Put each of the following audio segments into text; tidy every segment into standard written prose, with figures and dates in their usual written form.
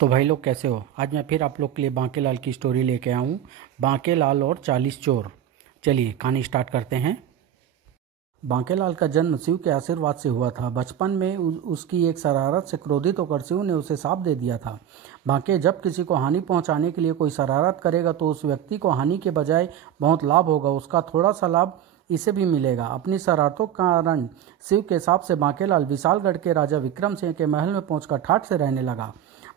तो भाई लोग कैसे हो। आज मैं फिर आप लोग के लिए बांके लाल की स्टोरी लेके आया हूँ, बांके लाल और 40 चोर। चलिए कहानी स्टार्ट करते हैं। बांके लाल का जन्म शिव के आशीर्वाद से हुआ था। बचपन में उसकी एक शरारत से क्रोधित होकर शिव ने उसे शाप दे दिया था। बांके जब किसी को हानि पहुंचाने के लिए कोई शरारत करेगा तो उस व्यक्ति को हानि के बजाय बहुत लाभ होगा, उसका थोड़ा सा लाभ इसे भी मिलेगा। अपनी शरारतों के कारण शिव के शाप से बांकेलाल विशालगढ़ के राजा विक्रम सिंह के महल में पहुंचकर ठाठ से रहने लगा।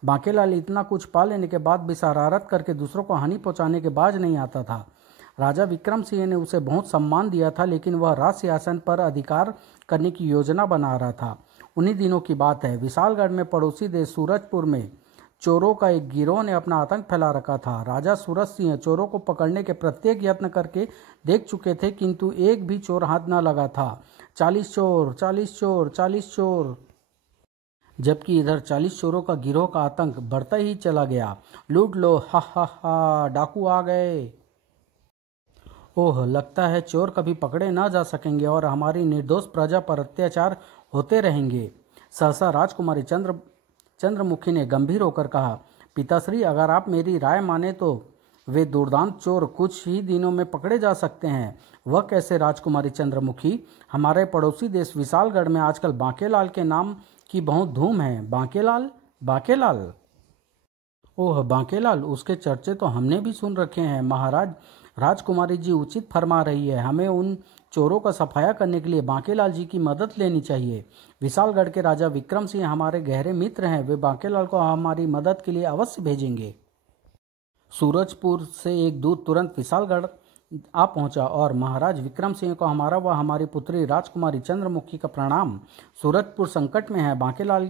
बांकेलाल इतना कुछ पा लेने के बाद भी शरारत करके दूसरों को हानि पहुंचाने के बाज नहीं आता था। राजा विक्रम सिंह ने उसे बहुत सम्मान दिया था, लेकिन वह राज सिंहासन पर अधिकार करने की योजना बना रहा था। उन्हीं दिनों की बात है, विशालगढ़ में पड़ोसी देश सूरजपुर में चोरों का एक गिरोह ने अपना आतंक फैला रखा था। राजा सूरज सिंह चोरों को पकड़ने के प्रत्येक यत्न करके देख चुके थे, किंतु एक भी चोर हाथ न लगा था। 40 चोर, 40 चोर, 40 चोर। जबकि इधर 40 चोरों का गिरोह का आतंक बढ़ता ही चला गया। लूट लो, हा हा हा, डाकू आ गए। ओह, लगता है चोर कभी पकड़े ना जा सकेंगे और हमारी निर्दोष प्रजा पर अत्याचार होते रहेंगे। सहसा राजकुमारी चंद्रमुखी ने गंभीर होकर कहा, पिताश्री, अगर आप मेरी राय माने तो वे दुर्दांत चोर कुछ ही दिनों में पकड़े जा सकते हैं। वह कैसे राजकुमारी चंद्रमुखी? हमारे पड़ोसी देश विशालगढ़ में आजकल बांकेलाल के नाम की बहुत धूम है। बांकेलाल? बांकेलाल? ओह, बांकेलाल, उसके चर्चे तो हमने भी सुन रखे हैं। महाराज, राजकुमारी जी उचित फरमा रही है। हमें उन चोरों का सफाया करने के लिए बांकेलाल जी की मदद लेनी चाहिए। विशालगढ़ के राजा विक्रम सिंह हमारे गहरे मित्र हैं, वे बांकेलाल को हमारी मदद के लिए अवश्य भेजेंगे। सूरजपुर से एक दूत तुरंत विशालगढ़ आ पहुंचा और महाराज विक्रम सिंह को हमारा व हमारी पुत्री राजकुमारी चंद्रमुखी का प्रणाम। सूरजपुर संकट में है, बांकेलाल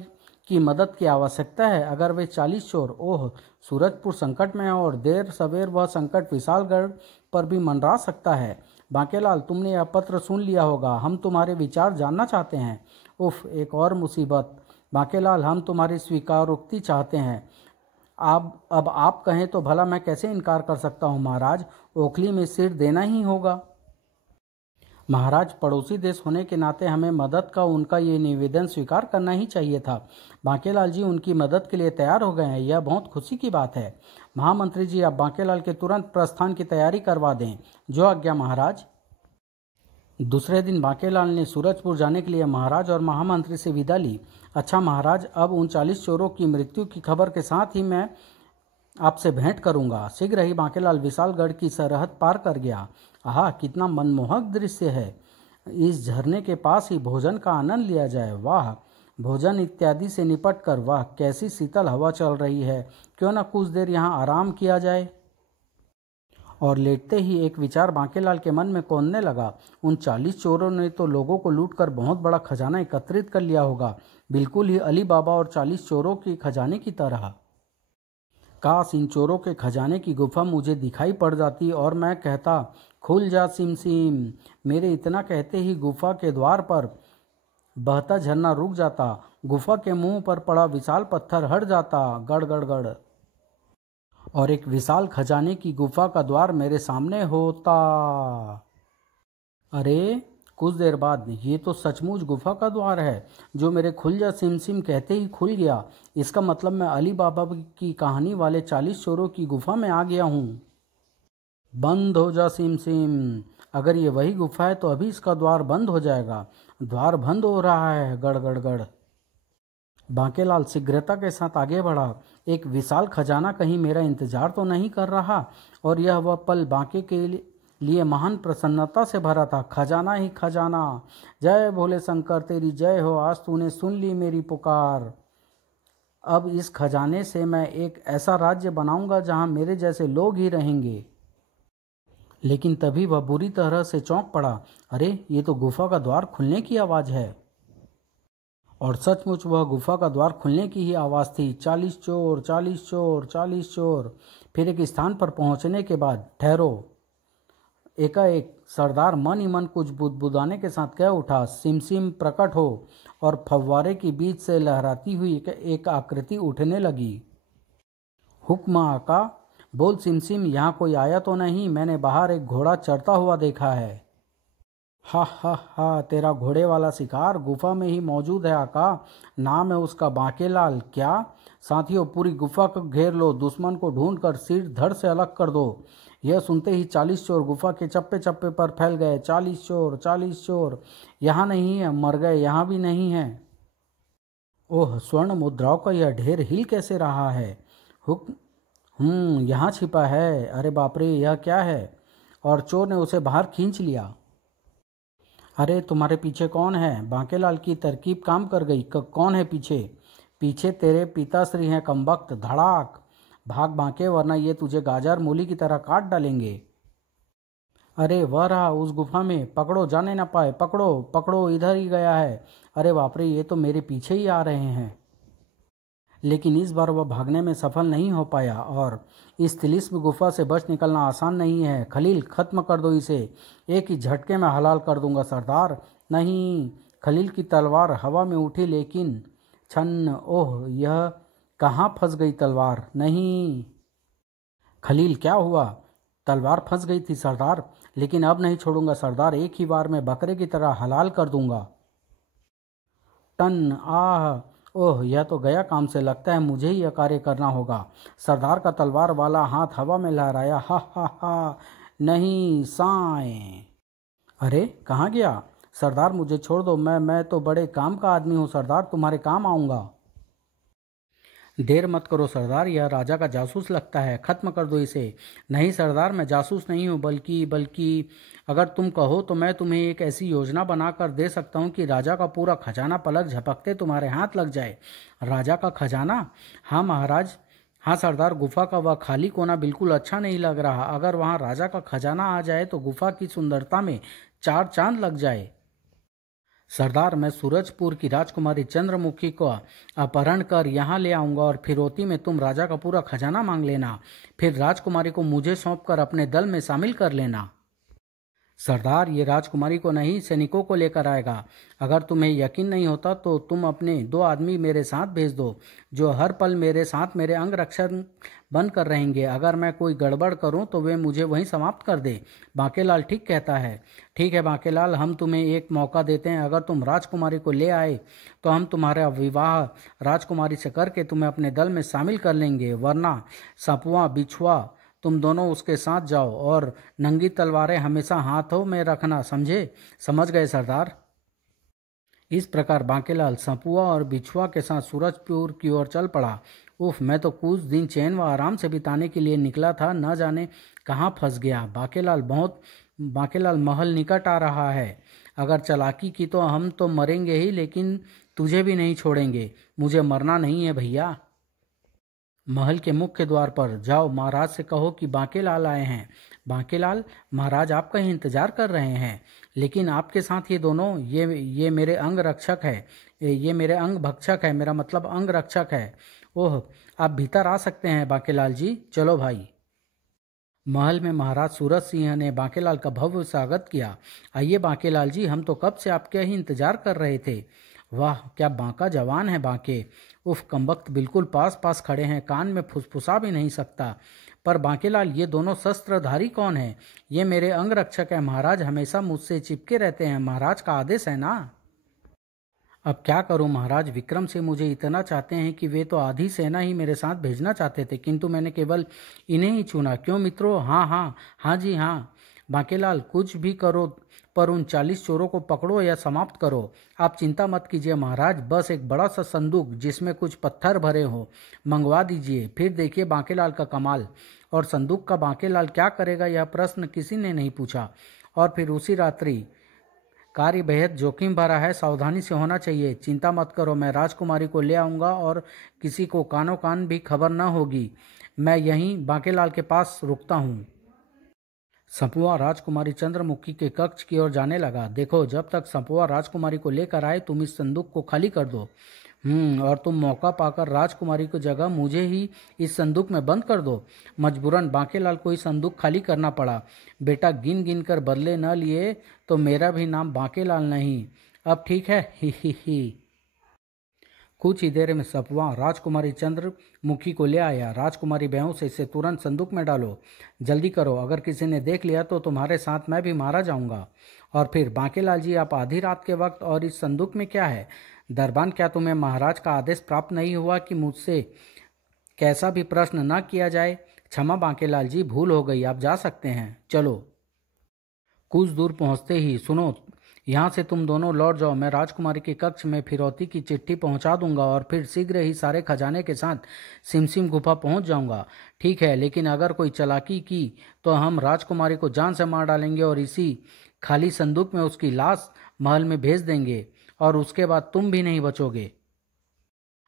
की मदद की आवश्यकता है। अगर वे 40 चोर, ओह, सूरजपुर संकट में है और देर सवेर वह संकट विशालगढ़ पर भी मंडरा सकता है। बांकेलाल, तुमने यह पत्र सुन लिया होगा, हम तुम्हारे विचार जानना चाहते हैं। उफ, एक और मुसीबत। बांकेलाल, हम तुम्हारी स्वीकारोक्ति चाहते हैं। अब आप कहें तो भला मैं कैसे इनकार कर सकता हूँ महाराज, ओखली में सिर देना ही होगा। महाराज, पड़ोसी देश होने के नाते हमें मदद का उनका ये निवेदन स्वीकार करना ही चाहिए था। बांकेलाल जी उनकी मदद के लिए तैयार हो गए हैं, यह बहुत खुशी की बात है। महामंत्री जी, आप बांकेलाल के तुरंत प्रस्थान की तैयारी करवा दें। जो आज्ञा महाराज। दूसरे दिन बांकेलाल ने सूरजपुर जाने के लिए महाराज और महामंत्री से विदा ली। अच्छा महाराज, अब उन 40 चोरों की मृत्यु की खबर के साथ ही मैं आपसे भेंट करूंगा। शीघ्र ही बांकेलाल विशालगढ़ की सरहद पार कर गया। आहा, कितना मनमोहक दृश्य है। इस झरने के पास ही भोजन का आनंद लिया जाए। वाह, भोजन इत्यादि से निपट कर वाह, कैसी शीतल हवा चल रही है। क्यों न कुछ देर यहाँ आराम किया जाए। और लेटते ही एक विचार बांकेलाल के मन में कौंधने लगा। उन 40 चोरों ने तो लोगों को लूटकर बहुत बड़ा खजाना एकत्रित कर लिया होगा, बिल्कुल ही अली बाबा और 40 चोरों के खजाने की तरह। काश इन चोरों के खजाने की गुफा मुझे दिखाई पड़ जाती और मैं कहता, खुल जा सिम सिम। मेरे इतना कहते ही गुफा के द्वार पर बहता झरना रुक जाता, गुफा के मुंह पर पड़ा विशाल पत्थर हट जाता, गड़ गड़ गड़, और एक विशाल खजाने की गुफा का द्वार मेरे सामने होता। अरे, कुछ देर बाद ये तो सचमुच गुफा का द्वार है, जो मेरे खुल जा सिम सिम कहते ही खुल गया। इसका मतलब मैं अली बाबा की कहानी वाले 40 चोरों की गुफा में आ गया हूँ। बंद हो जा सिम सिम। अगर ये वही गुफा है तो अभी इसका द्वार बंद हो जाएगा। द्वार बंद हो रहा है, गड़ गड़ गड़। बांकेलाल शीघ्रता के साथ आगे बढ़ा। एक विशाल खजाना कहीं मेरा इंतजार तो नहीं कर रहा। और यह वह पल बांके के लिए महान प्रसन्नता से भरा था। खजाना ही खजाना। जय भोले शंकर, तेरी जय हो, आज तूने सुन ली मेरी पुकार। अब इस खजाने से मैं एक ऐसा राज्य बनाऊंगा जहां मेरे जैसे लोग ही रहेंगे। लेकिन तभी वह बुरी तरह से चौंक पड़ा। अरे, ये तो गुफा का द्वार खुलने की आवाज़ है। और सचमुच वह गुफा का द्वार खुलने की ही आवाज़ थी। 40 चोर, 40 चोर, 40 चोर। फिर एक स्थान पर पहुंचने के बाद ठहरो। एकाएक सरदार मन ही मन कुछ बुदबुदाने के साथ कह उठा, सिमसिम प्रकट हो। और फव्वारे के बीच से लहराती हुई एक आकृति उठने लगी। हुक्म आका, बोल सिमसिम, यहाँ कोई आया तो नहीं? मैंने बाहर एक घोड़ा चढ़ता हुआ देखा है। हा हा हा, तेरा घोड़े वाला शिकार गुफा में ही मौजूद है आका। नाम है उसका बांकेलाल। क्या? साथियों, पूरी गुफा को घेर लो, दुश्मन को ढूंढकर सिर धड़ से अलग कर दो। यह सुनते ही 40 चोर गुफा के चप्पे चप्पे पर फैल गए। 40 चोर, 40 चोर, यहाँ नहीं है, मर गए, यहाँ भी नहीं है। ओह, स्वर्ण मुद्राओं का यह ढेर हिल कैसे रहा है? हुक यहाँ छिपा है। अरे बाप रे, यह क्या है? और चोर ने उसे बाहर खींच लिया। अरे तुम्हारे पीछे कौन है? बांकेलाल की तरकीब काम कर गई। कौन है पीछे? पीछे तेरे पिताश्री हैं कमबख्त। धड़ाक, भाग बांके, वरना ये तुझे गाजर मूली की तरह काट डालेंगे। अरे वह रहा उस गुफा में, पकड़ो, जाने ना पाए, पकड़ो पकड़ो, इधर ही गया है। अरे बाप रे, ये तो मेरे पीछे ही आ रहे हैं। लेकिन इस बार वह भागने में सफल नहीं हो पाया और इस तिलिस्म गुफा से बच निकलना आसान नहीं है। खलील, खत्म कर दो इसे, एक ही झटके में हलाल कर दूंगा सरदार। नहीं। खलील की तलवार हवा में उठी, लेकिन छन्न, ओह, यह कहाँ फंस गई तलवार? नहीं। खलील, क्या हुआ? तलवार फंस गई थी सरदार, लेकिन अब नहीं छोड़ूंगा सरदार, एक ही बार में बकरे की तरह हलाल कर दूंगा। टन, आह, ओह, यह तो गया काम से। लगता है मुझे ही यह कार्य करना होगा। सरदार का तलवार वाला हाथ हवा में लहराया। हा हा हा, नहीं, साए। अरे कहाँ गया? सरदार मुझे छोड़ दो, मैं तो बड़े काम का आदमी हूँ सरदार, तुम्हारे काम आऊँगा। देर मत करो सरदार, यह राजा का जासूस लगता है, खत्म कर दो इसे। नहीं सरदार, मैं जासूस नहीं हूँ, बल्कि अगर तुम कहो तो मैं तुम्हें एक ऐसी योजना बनाकर दे सकता हूँ कि राजा का पूरा खजाना पलक झपकते तुम्हारे हाथ लग जाए। राजा का खजाना? हाँ महाराज, हाँ सरदार, गुफा का वह खाली कोना बिल्कुल अच्छा नहीं लग रहा। अगर वहाँ राजा का खजाना आ जाए तो गुफा की सुंदरता में चार चांद लग जाए। सरदार, मैं सूरजपुर की राजकुमारी चंद्रमुखी को अपहरण कर यहाँ ले आऊंगा और फिरौती में तुम राजा का पूरा खजाना मांग लेना। फिर राजकुमारी को मुझे सौंपकर अपने दल में शामिल कर लेना। सरदार, ये राजकुमारी को नहीं, सैनिकों को लेकर आएगा। अगर तुम्हें यकीन नहीं होता तो तुम अपने 2 आदमी मेरे साथ भेज दो, जो हर पल मेरे साथ मेरे अंग रक्षक बनकर रहेंगे। अगर मैं कोई गड़बड़ करूं तो वे मुझे वहीं समाप्त कर दे। बांकेलाल ठीक कहता है। ठीक है बांकेलाल, हम तुम्हें एक मौका देते हैं। अगर तुम राजकुमारी को ले आए तो हम तुम्हारा विवाह राजकुमारी से करके तुम्हें अपने दल में शामिल कर लेंगे, वरना सपुआ बिछुआ तुम दोनों उसके साथ जाओ और नंगी तलवारें हमेशा हाथों में रखना, समझे? समझ गए सरदार। इस प्रकार बांकेलाल सपुआ और बिछुआ के साथ सूरजपुर की ओर चल पड़ा। उफ, मैं तो कुछ दिन चैन व आराम से बिताने के लिए निकला था, न जाने कहाँ फंस गया। बांकेलाल, महल निकट आ रहा है। अगर चालाकी की तो हम तो मरेंगे ही, लेकिन तुझे भी नहीं छोड़ेंगे। मुझे मरना नहीं है भैया। महल के मुख्य द्वार पर जाओ, महाराज से कहो कि बांकेलाल आए हैं। बांकेलाल, महाराज आपका ही इंतजार कर रहे हैं। लेकिन आपके साथ ये दोनों, ये मेरे अंग रक्षक है, ये मेरे अंग भक्षक है, मेरा मतलब अंग रक्षक है। ओह, आप भीतर आ सकते हैं बांकेलाल जी, चलो भाई। महल में महाराज सूरज सिंह ने बांकेलाल का भव्य स्वागत किया। आइए बांकेलाल जी, हम तो कब से आपके ही इंतजार कर रहे थे। वाह, क्या बांका जवान है बांके। उफ, कमबख्त बिल्कुल पास पास खड़े हैं, कान में फुसफुसा भी नहीं सकता। पर बांकेलाल, ये दोनों शस्त्रधारी कौन है? ये मेरे अंग रक्षक है महाराज, हमेशा मुझसे चिपके रहते हैं, महाराज का आदेश है ना। अब क्या करूं महाराज, विक्रम से मुझे इतना चाहते हैं कि वे तो आधी सेना ही मेरे साथ भेजना चाहते थे, किंतु मैंने केवल इन्हें ही चुना। क्यों मित्रों? हाँ हाँ हाँ जी हाँ। बांकेलाल, कुछ भी करो पर उन 40 चोरों को पकड़ो या समाप्त करो। आप चिंता मत कीजिए महाराज, बस एक बड़ा सा संदूक जिसमें कुछ पत्थर भरे हो मंगवा दीजिए, फिर देखिए बांकेलाल का कमाल। और संदूक का बांकेलाल क्या करेगा, यह प्रश्न किसी ने नहीं पूछा। और फिर उसी रात्रि, कार्य बेहद जोखिम भरा है, सावधानी से होना चाहिए। चिंता मत करो, मैं राजकुमारी को ले आऊँगा और किसी को कानो कान भी खबर न होगी। मैं यहीं बांकेलाल के पास रुकता हूँ। सपुआ राजकुमारी चंद्रमुखी के कक्ष की ओर जाने लगा। देखो, जब तक सपुआ राजकुमारी को लेकर आए तुम इस संदूक को खाली कर दो। और तुम मौका पाकर राजकुमारी की जगह मुझे ही इस संदूक में बंद कर दो। मजबूरन बांकेलाल को इस संदूक खाली करना पड़ा। बेटा, गिन गिन कर बदले न लिए तो मेरा भी नाम बांकेलाल नहीं। अब ठीक है, ही ही ही। कुछ ही देर में सपवा राजकुमारी चंद्रमुखी को ले आया। राजकुमारी बहू से इसे तुरंत संदूक में डालो, जल्दी करो, अगर किसी ने देख लिया तो तुम्हारे साथ मैं भी मारा जाऊंगा। और फिर बांकेलाल जी, आप आधी रात के वक्त और इस संदूक में क्या है? दरबान, क्या तुम्हें महाराज का आदेश प्राप्त नहीं हुआ कि मुझसे कैसा भी प्रश्न न किया जाए। क्षमा बांकेलाल जी, भूल हो गई, आप जा सकते हैं, चलो। कुछ दूर पहुंचते ही, सुनो, यहाँ से तुम दोनों लौट जाओ, मैं राजकुमारी के कक्ष में फिरौती की चिट्ठी पहुंचा दूंगा और फिर शीघ्र ही सारे खजाने के साथ सिमसिम गुफा पहुंच जाऊंगा। ठीक है, लेकिन अगर कोई चालाकी की तो हम राजकुमारी को जान से मार डालेंगे और इसी खाली संदूक में उसकी लाश महल में भेज देंगे और उसके बाद तुम भी नहीं बचोगे।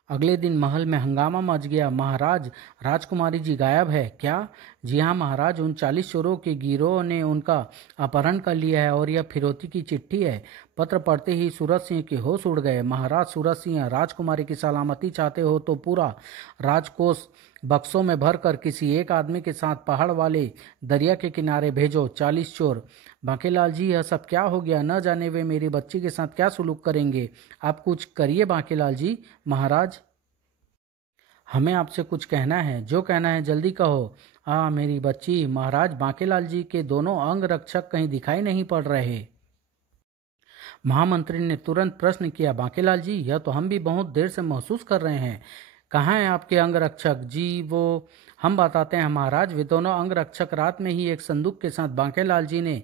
अगले दिन महल में हंगामा मच गया। महाराज, राजकुमारी जी गायब है। क्या? जी हाँ महाराज, उन 40 चोरों के गिरोह ने उनका अपहरण कर लिया है और यह फिरौती की चिट्ठी है। पत्र पढ़ते ही सूरज सिंह के होश उड़ गए। महाराज सूरज सिंह, राजकुमारी की सलामती चाहते हो तो पूरा राजकोष बक्सों में भरकर किसी एक आदमी के साथ पहाड़ वाले दरिया के किनारे भेजो। 40 चोर। बांकेलाल जी, यह सब क्या हो गया? न जाने वे मेरी बच्ची के साथ क्या सुलूक करेंगे। आप कुछ करिए बांकेलाल जी। महाराज, हमें आपसे कुछ कहना है। जो कहना है जल्दी कहो। मेरी बच्ची। महाराज, बांकेलाल जी के दोनों अंग रक्षक कहीं दिखाई नहीं पड़ रहे। महामंत्री ने तुरंत प्रश्न किया। बांकेलाल जी, यह तो हम भी बहुत देर से महसूस कर रहे हैं। कहाँ हैं आपके अंग रक्षक? जी वो, हम बताते हैं महाराज। वे दोनों अंग रक्षक रात में ही एक संदूक के साथ बांकेलाल जी ने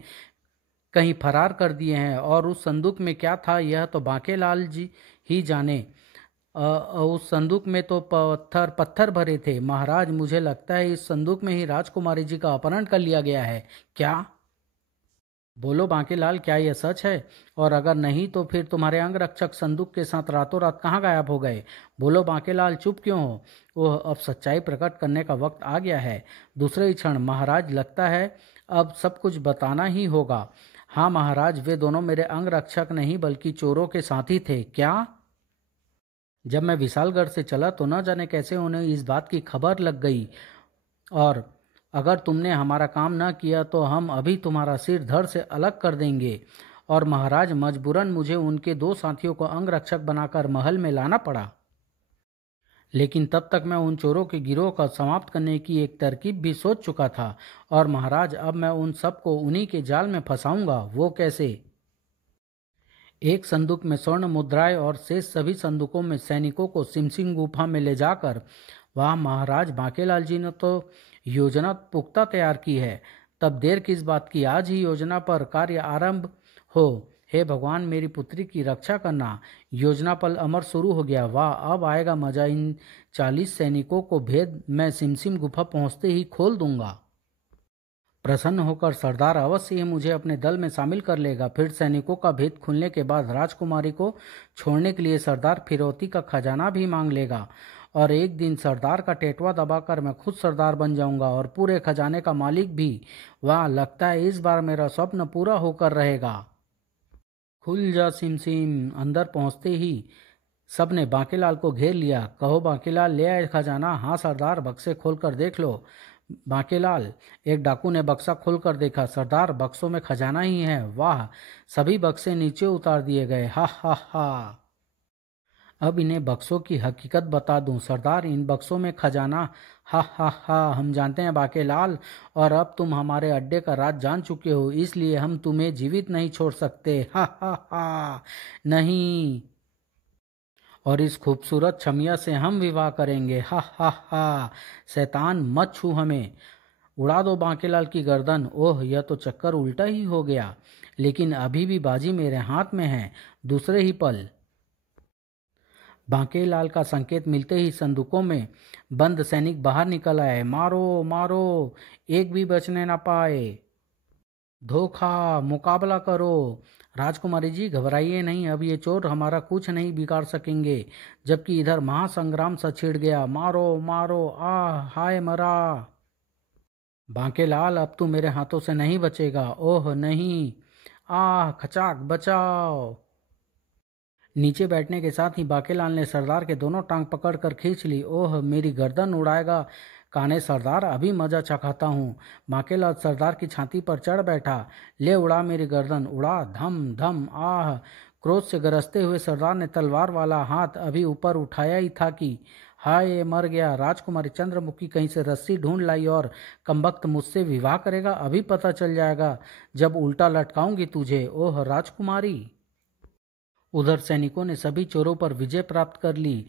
कहीं फरार कर दिए हैं और उस संदूक में क्या था यह तो बांकेलाल जी ही जाने। उस संदूक में तो पत्थर भरे थे। महाराज, मुझे लगता है इस संदूक में ही राजकुमारी जी का अपहरण कर लिया गया है। क्या? बोलो बांकेलाल, क्या यह सच है? और अगर नहीं तो फिर तुम्हारे अंग रक्षक संदूक के साथ रातों रात कहाँ गायब हो गए? बोलो बांकेलाल, चुप क्यों हो? ओह, अब सच्चाई प्रकट करने का वक्त आ गया है। दूसरे ही क्षण, महाराज, लगता है अब सब कुछ बताना ही होगा। हाँ महाराज, वे दोनों मेरे अंग रक्षक नहीं बल्कि चोरों के साथी थे। क्या? जब मैं विशालगढ़ से चला तो न जाने कैसे उन्हें इस बात की खबर लग गई और अगर तुमने हमारा काम न किया तो हम अभी तुम्हारा सिर धड़ से अलग कर देंगे। और महाराज, मजबूरन मुझे उनके 2 साथियों को अंग रक्षक बनाकर महल में लाना पड़ा। लेकिन तब तक मैं उन चोरों के गिरोह का समाप्त करने की एक तरकीब भी सोच चुका था। और महाराज, अब मैं उन सबको उन्हीं के जाल में फंसाऊंगा। वो कैसे? एक संदूक में स्वर्ण मुद्राएं और शेष सभी संदूकों में सैनिकों को सिमसिम गुफा में ले जाकर। वाह महाराज, बांकेलाल जी ने तो योजना पुख्ता तैयार की है। तब देर किस बात की, आज ही योजना पर कार्य आरंभ हो। हे भगवान, मेरी पुत्री की रक्षा करना। योजना पर अमर शुरू हो गया। वाह, अब आएगा मजा। इन 40 सैनिकों को भेद मैं सिमसिम गुफा पहुंचते ही खोल दूंगा। प्रसन्न होकर सरदार अवश्य ही मुझे अपने दल में शामिल कर लेगा। फिर सैनिकों का भेद खुलने के बाद राजकुमारी को छोड़ने के लिए सरदार फिरौती का खजाना भी मांग लेगा और एक दिन सरदार का टेटवा दबाकर मैं खुद सरदार बन जाऊंगा और पूरे खजाने का मालिक भी। वाह, लगता है इस बार मेरा स्वप्न पूरा होकर रहेगा। खुल जा सिमसिम। अंदर पहुंचते ही सबने बांकेलाल को घेर लिया। कहो बांकेलाल, ले आए खजाना? हाँ सरदार, बक्से खोलकर देख लो। बांकेलाल, एक डाकू ने बक्सा खोलकर देखा। सरदार, बक्सों में खजाना ही है। वाह, सभी बक्से नीचे उतार दिए गए। हा हा हा। अब इन्हें बक्सों की हकीकत बता दूं। सरदार, इन बक्सों में खजाना। हा हा हा, हम जानते हैं बांकेलाल, और अब तुम हमारे अड्डे का राज जान चुके हो, इसलिए हम तुम्हें जीवित नहीं छोड़ सकते। हा हा हा। नहीं, और इस खूबसूरत छमिया से हम विवाह करेंगे। हा हा हा। शैतान, मत छू हमें। उड़ा दो बांकेलाल की गर्दन। ओह, यह तो चक्कर उल्टा ही हो गया, लेकिन अभी भी बाजी मेरे हाथ में है। दूसरे ही पल बांकेलाल का संकेत मिलते ही संदूकों में बंद सैनिक बाहर निकल आए। मारो मारो, एक भी बचने ना पाए। धोखा, मुकाबला करो। राजकुमारी जी, घबराइए नहीं, अब ये चोर हमारा कुछ नहीं बिगाड़ सकेंगे। जबकि इधर महासंग्राम सा छिड़ गया। मारो मारो, हाय मरा। बांकेलाल, अब तू मेरे हाथों से नहीं बचेगा। ओह नहीं। खचाक, बचाओ। नीचे बैठने के साथ ही बांकेलाल ने सरदार के दोनों टांग पकड़कर खींच ली। ओह, मेरी गर्दन उड़ाएगा काने सरदार, अभी मजा चखाता हूँ। बांकेलाल सरदार की छाती पर चढ़ बैठा। ले उड़ा मेरी गर्दन, उड़ा। धम धम। क्रोध से गरजते हुए सरदार ने तलवार वाला हाथ अभी ऊपर उठाया ही था कि हाय, मर गया। राजकुमारी चंद्रमुखी कहीं से रस्सी ढूंढ लाई और कमबख्त मुझसे विवाह करेगा। अभी पता चल जाएगा जब उल्टा लटकाऊंगी तुझे। ओह राजकुमारी। उधर सैनिकों ने सभी चोरों पर विजय प्राप्त कर ली।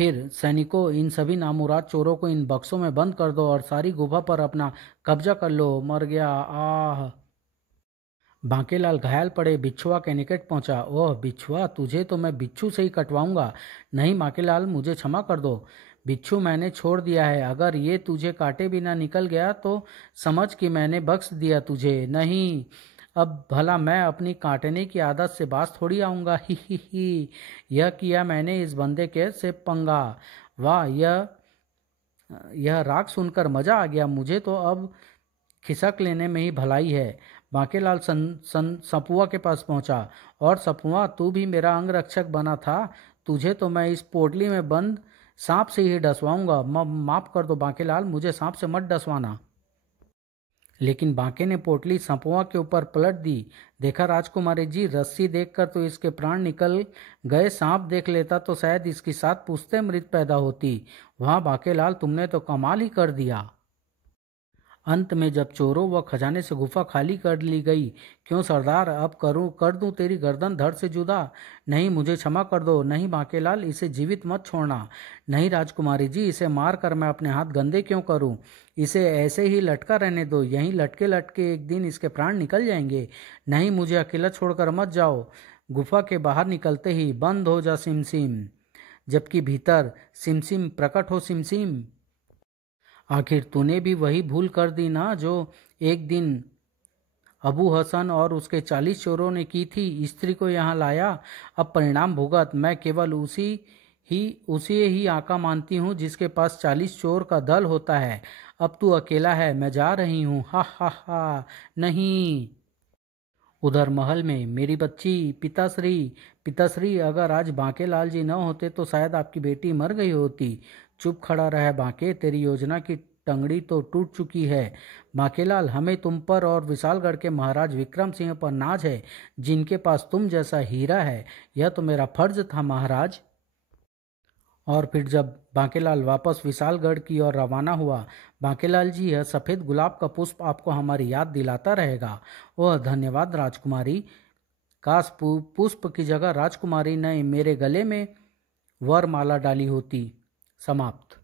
फिर सैनिकों, इन सभी नामुराद चोरों को इन बक्सों में बंद कर दो और सारी गुफा पर अपना कब्जा कर लो। मर गया, आह। बांकेलाल घायल पड़े बिच्छुआ के निकट पहुंचा। ओह बिच्छुआ, तुझे तो मैं बिच्छू से ही कटवाऊंगा। नहीं बांकेलाल, मुझे क्षमा कर दो। बिच्छू मैंने छोड़ दिया है। अगर ये तुझे काटे बिना निकल गया तो समझ कि मैंने बख्श दिया तुझे। नहीं, अब भला मैं अपनी काटने की आदत से बाज थोड़ी आऊँगा। ही। यह किया मैंने इस बंदे के से पंगा। वाह, यह राग सुनकर मजा आ गया। मुझे तो अब खिसक लेने में ही भलाई है। बांकेलाल सपुआ के पास पहुंचा। और सपुआ, तू भी मेरा अंगरक्षक बना था। तुझे तो मैं इस पोटली में बंद सांप से ही डसवाऊंगा। माफ कर दो बांकेलाल, मुझे सांप से मत डसवाना। लेकिन बांके ने पोटली सपुआ के ऊपर पलट दी। देखा राजकुमारी जी, रस्सी देखकर तो इसके प्राण निकल गए। सांप देख लेता तो शायद इसकी 7 पुश्तें मृत पैदा होती। वहाँ बांकेलाल, तुमने तो कमाल ही कर दिया। अंत में जब चोरों व खजाने से गुफा खाली कर ली गई, क्यों सरदार, अब कर दूं तेरी गर्दन धड़ से जुदा? नहीं, मुझे क्षमा कर दो। नहीं बांकेलाल, इसे जीवित मत छोड़ना। नहीं राजकुमारी जी, इसे मार कर मैं अपने हाथ गंदे क्यों करूं? इसे ऐसे ही लटका रहने दो। यहीं लटके लटके एक दिन इसके प्राण निकल जाएंगे। नहीं, मुझे अकेला छोड़कर मत जाओ। गुफा के बाहर निकलते ही बंद हो जा सिमसिम, जबकि भीतर सिमसिम प्रकट हो सिमसिम। आखिर तूने भी वही भूल कर दी ना जो एक दिन अबू हसन और उसके 40 चोरों ने की थी। स्त्री को यहाँ लाया, अब परिणाम भुगत। मैं केवल उसी ही आका मानती हूँ जिसके पास 40 चोर का दल होता है। अब तू अकेला है, मैं जा रही हूँ। हा हा हा। नहीं। उधर महल में मेरी बच्ची, पिताश्री, अगर आज बांकेलाल जी न होते तो शायद आपकी बेटी मर गई होती। चुप खड़ा रहे बांके, तेरी योजना की टंगड़ी तो टूट चुकी है। बांकेलाल, हमें तुम पर और विशालगढ़ के महाराज विक्रम सिंह पर नाज है, जिनके पास तुम जैसा हीरा है। यह तो मेरा फर्ज था महाराज। और फिर जब बांकेलाल वापस विशालगढ़ की ओर रवाना हुआ, बांकेलाल जी, यह सफ़ेद गुलाब का पुष्प आपको हमारी याद दिलाता रहेगा। ओह धन्यवाद राजकुमारी। काश पुष्प की जगह राजकुमारी ने मेरे गले में वरमाला डाली होती। समाप्त।